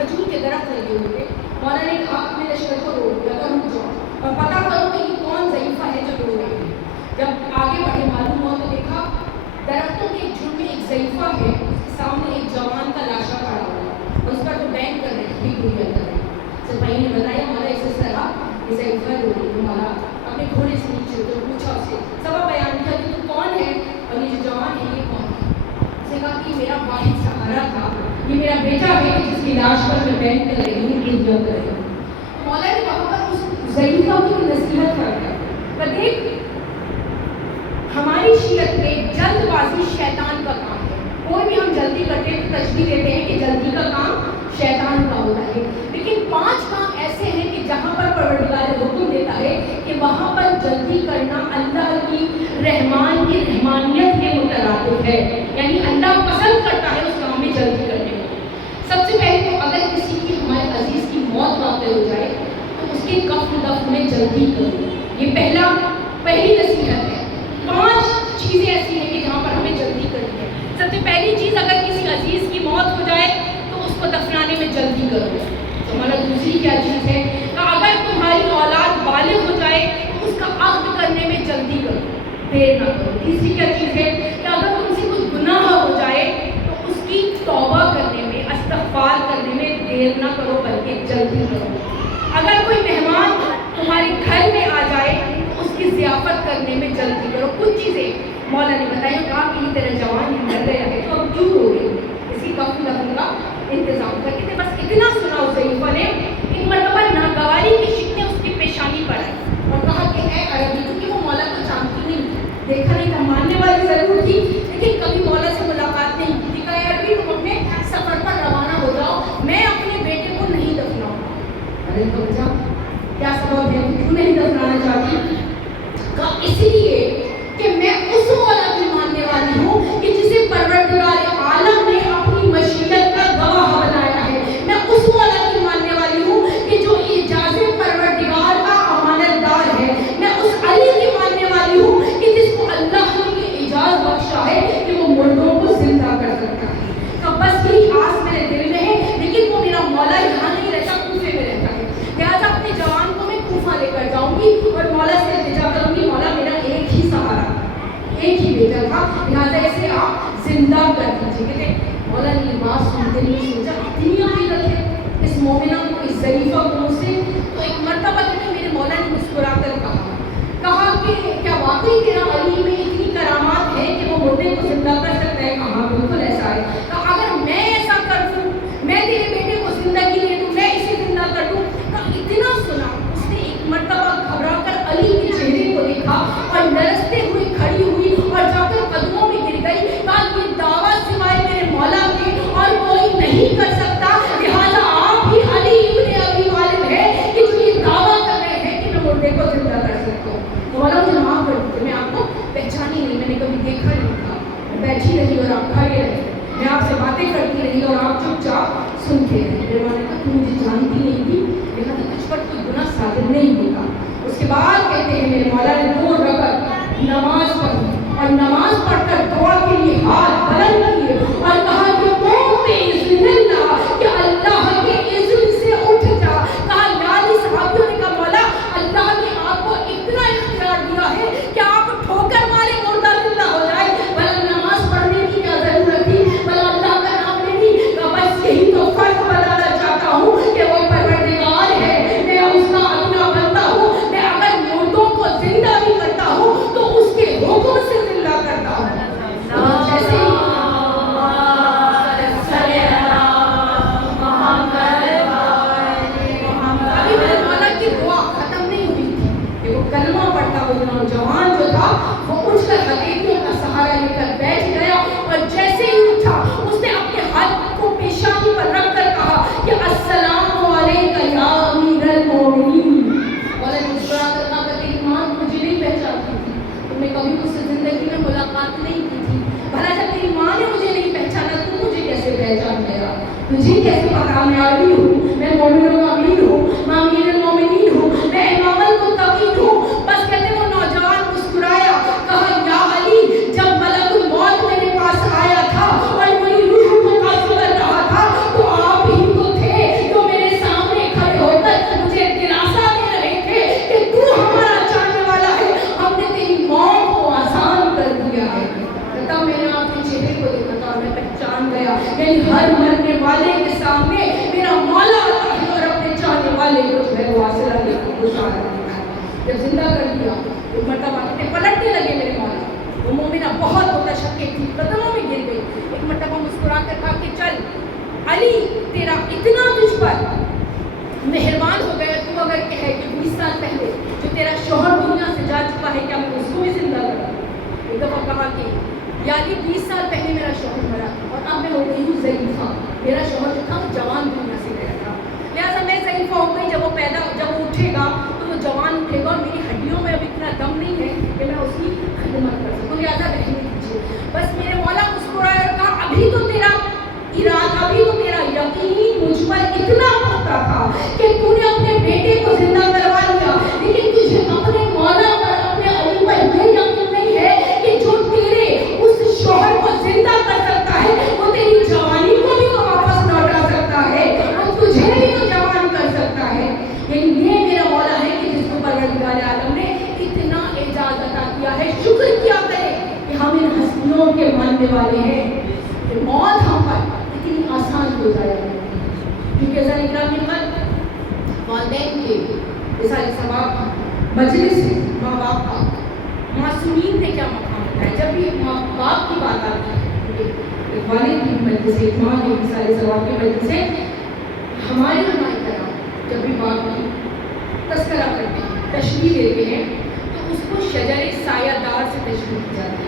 खजूर के दरख्त लगे हुए थे। मौला ने कहा अपने लश्कर को रोक दिया, रुक जाओ और पता करो कि ये कौन ज़ईफ़ा है जो रो रहा है। जब आगे बढ़े मालूम हुआ तो देखा दरख्तों के एक झुंड में एक ज़ईफ़ा है, उसके सामने एक जवान का लाशा पड़ा हुआ है और उस पर तो बैंक कर रहे थे, गुड़िया कर रहे। सिपाही ने बताया मौला इस तरह ये ज़ईफ़ा रो रही है। मौला अपने घोड़े से नीचे तो पूछा उससे, सबब बयान किया कि तू कौन है और ये जो जवान है ये कौन है। उसने कहा कि मेरा वाहिद सहारा था, ये मेरा बेटा है जिसकी लाश पर मैं बैंक कर रही हूँ, गिरजा कर रही हूँ। मौला ने वहाँ पर उस ज़ईफ़ा को नसीहत कर दिया, पर देख हमारी शीयत में जल्दबाजी शैतान का काम है। कोई भी हम जल्दी करते हैं तो तशबीह देते हैं कि जल्दी का काम शैतान का होता है, लेकिन 5 काम ऐसे हैं कि जहाँ पर परवरदिगार हुक्म देता है कि वहाँ पर जल्दी करना अल्लाह की रहमान की रहमानियत के मुतरादिफ है, यानी अल्लाह पसंद करता है उस काम में जल्दी करने को। सबसे पहले तो अगर किसी की हमारे अजीज़ की मौत वाक़ई हो जाए तो उसके कफ़्न दफ़न में जल्दी करो, ये पहली नसीहत है। 5 चीज़ें ऐसी हैं कि जहाँ पर हमें जल्दी करनी है। सबसे पहली चीज़, अगर किसी अजीज़ की मौत हो जाए तो उसको दफनाने में जल्दी करो। तो हमारा दूसरी क्या चीज़ है कि अगर तुम्हारी औलाद बालिग हो जाए तो उसका अक़्द करने में जल्दी करो, देर ना करो। तीसरी क्या चीज़ है कि अगर तुमसे कुछ गुनाह हो जाए तो उसकी तौबा करने में, इस्तग़फ़ार करने में देर ना करो बल्कि जल्दी करो। अगर कोई मेहमान तुम्हारे घर में आ जाए तो उसकी ज़ियाफ़त करने में जल्दी करो। कुछ चीज़ें मौला ने बताई, कहा कि ये तेरा जवान मर गया है तो अब क्यों हो गई, इसकी कफ़न दफ़न का इंतज़ाम करके थे। बस इतना सुना उस ज़ईफ़ा ने। एक मरतबा नागवारी की शिकने उसकी पेशानी पर आई और कहा कि ऐ अरबी, क्योंकि वो मौला को जानती नहीं, देखा नहीं था, मानने वाली ज़रूर थी लेकिन कभी मौला से मुलाकात नहीं की थी। कहा अरबी तुम अपने सफ़र पर रवाना हो जाओ, मैं अपने बेटे को नहीं दफनाऊँ। अरे तो बचा क्या सबब है, क्यों नहीं दफनाना चाहती? कहा इसलिए कि मैं उस मौला की मानने वाली हूँ कि जिसे परवरदिगार आलम ने अपनी मशीयत का गवाह बनाया है। मैं उस मौला की मानने वाली हूँ कि जो इजाज़े परवरदिगार का अमानतदार है। मैं उस अली की मानने वाली हूँ कि जिसको अल्लाह ने इजाज़त बख्शा है कि वो मुर्दों को जिंदा कर सकता है। तो बस यही आस मेरे दिल में है, लेकिन वो मेरा मौला यहाँ नहीं रहता, कूफे में रहता है। लिहाजा अपने जवान को मैं कूफा लेकर जाऊँगी और मौला से इल्तिजा करूँगी, मौला मेरा एक ही सहारा, एक ही बेटा था, लिहाजा इसे आप जिंदा कर दीजिए। कहते मौला ने बात सुनते नहीं सोचा इतनी अकीदत है इस मोमिना को, इस ज़ईफ़ा को मुझसे। तो एक मरतबा कहते मेरे मौला ने मुस्कुरा कर कहा कि क्या वाकई तेरा अली में इतनी करामात है कि वो मुर्दे को जिंदा कर सकता है? कहा बिल्कुल ऐसा है। तो अगर मैं ऐसा कर दूँ, मैं तेरे बेटे को जिंदगी दे दूँ, मैं इसे जिंदा कर दूँ। तो इतना सुना उसने एक मरतबा घबरा कर अली के चेहरे को देखा और लरजते हुए खड़ी हुई और जाकर कदमों में गिर गई। कहा ये दावा सिवाय मेरे मौला के और कोई नहीं कर सकता, लिहाजा आप ही अली इब्न अबी तालिब है कि जो ये दावा कर रहे हैं कि मैं मुर्दे को जिंदा कर सकता हूँ। मौला मुझे माफ़ कर दीजिए, मैं आपको पहचानी नहीं, मैंने कभी देखा नहीं था। मैं बैठी रही और आप खड़े रहे, मैं आपसे बातें करती रही और आप चुपचाप सुनते रहे। मेरे मौला ने कहा तुम मुझे जानती नहीं थी, लिहाजा तुझ पर कोई गुनाह साबित नहीं होगा। उसके बाद कहते हैं मेरे मौला ने 2 रकअत नमाज पढ़ी और नमाज पढ़कर दुआ के लिए हाथ बुलंद किए और कहा कि अल्लाह के इज़्न से उठ जा। कहा यानी सहाबियों ने कहा मौला अल्लाह ने आपको इतना इख्तियार दिया है कि आप ठोकर मारे मुर्दा जिंदा हो जाए, भला नमाज पढ़ने की क्या जरूरत थी, भला अल्लाह का नाम लेनी? कहा बस यही तो फर्क बताना चाहता हूँ कि वो परवरदिगार है, मैं उसका अपना बंदा हूँ। मैं अगर मुर्दों को जिंदा भी करता हूँ तो उसके हुक्म से जिंदा करता हूँ। जैसे ही अभी मेरे मौला की दुआ खत्म नहीं हुई थी कि वो कलमा पढ़ता हुआ नौजवान जो था वो उठकर हथेलियों का सहारा लेकर बैठ गया और जैसे ही उठा उसने अपने हाथ को पेशानी पर रख कर कहा कि अस्सलामु अलैका या अमीरुल मोमिनीन। मौला ने मुस्कुरा कर कहा तेरी माँ मुझे नहीं पहचानती थी, तुमने कभी मुझसे जिंदगी में मुलाकात नहीं की थी, भला जब तेरी माँ ने मुझे नहीं पहचाना तू मुझे कैसे पहचान गया? तुझे कैसे पता मैं अली हूँ, मैं मोमिनों का अमीर हूँ, मैं अमीरुल मोमिनीन हूँ, मैं इमामुल मुत्तकीन हूँ। बस कहते वो नौजवान मुस्कुराया, कहा या अली जब मलकुल मौत मेरे पास आया था और मेरी रूह को काबू कर रहा था तो आप ही तो थे گیا. یعنی ہر مرنے والے کے سامنے میرا مولا آتا ہے اور اپنے چاہنے والے کو جو ہے وہ واصلہ دے کر خوشحال رکھتا ہے. جب زندہ کر دیا ایک مرتبہ پلٹنے لگے میرے مولا. وہ مومنہ بہت ہوتا شکی تھی, قدموں میں گر گئی. ایک مرتبہ مسکرا کر کہا کہ چل علی, تیرا اتنا تجھ پر مہربان ہو گیا, تو اگر کہے کہ 20 سال پہلے جو تیرا شوہر دنیا سے جا چکا ہے, کیا میں اس کو بھی زندہ کروں. ایک دفعہ کہا کہ یا علی 20 سال پہلے میرا شوہر مرا اور اب میں ہو گئی ہوں ضعیفہ. میرا شوہر جو تھا وہ جوان دنیا سے گیا تھا, لہٰذا میں ضعیفہ ہو گئی. جب وہ اٹھے گا تو وہ جوان اٹھے گا اور میری ہڈیوں میں اب اتنا دم نہیں ہے کہ میں اس کی خدمت کر سکوں, لہٰذا رہنے دیجیے. بس میرے مولا مسکرائے اور کہا ابھی تو تیرا ارادہ, ابھی تو تیرا یقین مجھ پر اتنا پختہ تھا کہ تو نے اپنے بیٹے کو زندہ کروا لیا, لیکن تجھے اپنے مولا پر, اپنے علی پر یہ یقین نہیں ہے کہ جو تیرے اس شوہر کو زندہ کر سکتا ہے وہ تیری جوانی کو بھی تو واپس لوٹا سکتا ہے, اور تجھے بھی تو جوان کر سکتا ہے. یعنی یہ میرا مولا ہے کہ جس کو پروردگار عالم نے اتنا اعزاز عطا کیا ہے. شکر کیا کرے کہ ہم ان ہستیوں کے ماننے والے ہیں کہ موت ہم پر اتنی آسان ہو جائے. کیونکہ ذرا اکرام خط والدین کے رسالہ ثواب مجلس ہے, ماں باپ کا, معصومین نے کیا مقام ہوتا ہے. جب بھی ماں باپ کی بات آتی ہے, ایک والد کی مجلس سے, ایک ماں کی رسالہ ثواب کی مجلس سے, ہمارے علماء کرام جب بھی باپ کی تذکرہ کرتے ہیں, تشریح دیتے ہیں, تو اس کو شجر سایہ دار سے تشریح کی جاتی ہے.